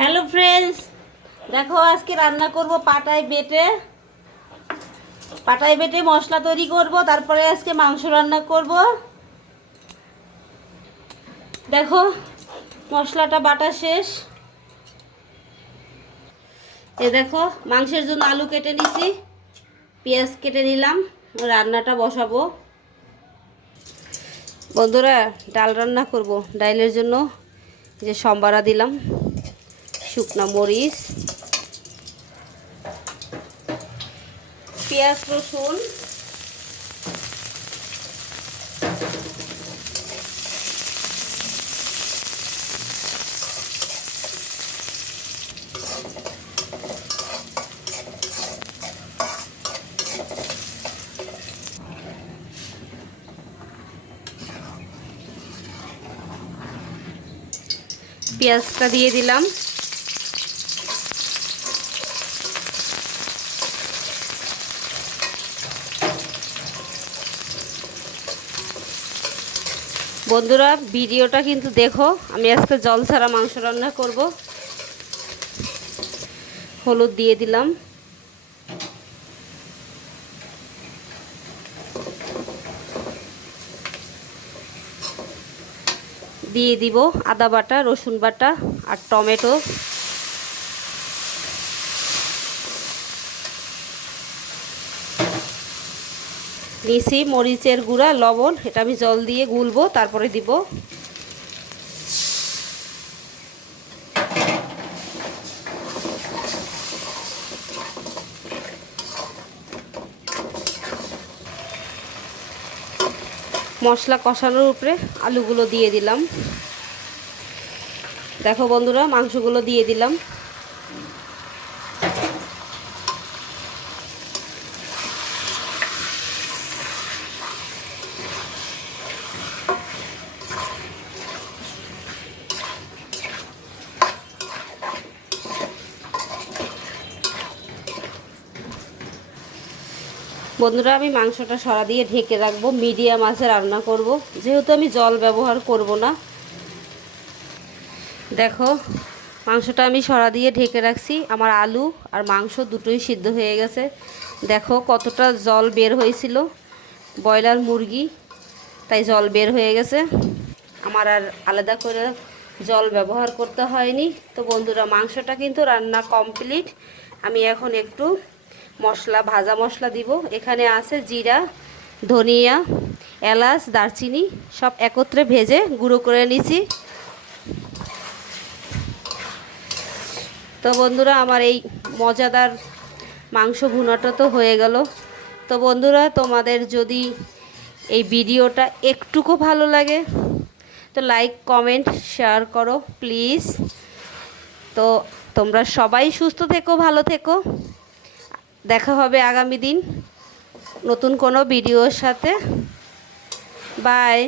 Hello friends দেখো, আজকে রান্না করব পাটায় বেটে। পাটায় বেটে মশলা তৈরি করব, তারপরে আজকে মাংস রান্না করব। দেখো, মশলাটা বাটা শেষ। এ দেখো, মাংসের জন্য আলু কেটে নিছি, পেঁয়াজ কেটে নিলাম, রান্নাটা বসাবো। বন্ধুরা, ডাল রান্না করব, ডাইলের জন্য যে সম্বারা দিলাম। শুকনা মরিচ পেঁয়াজ রসুন পেঁয়াজটা দিয়ে দিলাম। বন্ধুরা, ভিডিওটা কিন্তু দেখো, আমি আজকে জল ছাড়া মাংস রান্না করব। হলুদ দিয়ে দিলাম। দিয়ে দিব আদা বাটা, রসুন বাটা আর টমেটো। নিছি, মরিচের গুঁড়া, লবণ, এটা আমি জল দিয়ে গুলবো, তারপরে দিব। মশলা কষানোর উপরে আলুগুলো দিয়ে দিলাম। দেখো বন্ধুরা, মাংসগুলো দিয়ে দিলাম। বন্ধুরা, আমি মাংসটা সরা দিয়ে ঢেকে রাখব, মিডিয়াম আছে, রান্না করব। যেহেতু আমি জল ব্যবহার করব না, দেখো, মাংসটা আমি সরা দিয়ে ঢেকে রাখছি। আমার আলু আর মাংস দুটোই সিদ্ধ হয়ে গেছে। দেখো কতটা জল বের হয়েছিল, ব্রয়লার মুরগি, তাই জল বের হয়ে গেছে। আমার আর আলাদা করে জল ব্যবহার করতে হয়নি। তো বন্ধুরা, মাংসটা কিন্তু রান্না কমপ্লিট। আমি এখন একটু মশলা, ভাজা মশলা দিব। এখানে আছে জিরা, ধনিয়া, এলাচ, দারচিনি, সব একত্রে ভেজে গুঁড়ো করে নিছি। তো বন্ধুরা, আমার এই মজাদার মাংস ভুনাটা তো হয়ে গেল। তো বন্ধুরা, তোমাদের যদি এই ভিডিওটা একটুকু ভালো লাগে, তো লাইক, কমেন্ট, শেয়ার করো, প্লিজ। তো তোমরা সবাই সুস্থ থেকো, ভালো থেকো। দেখা হবে আগামী দিন নতুন কোনো ভিডিওর সাথে। বাই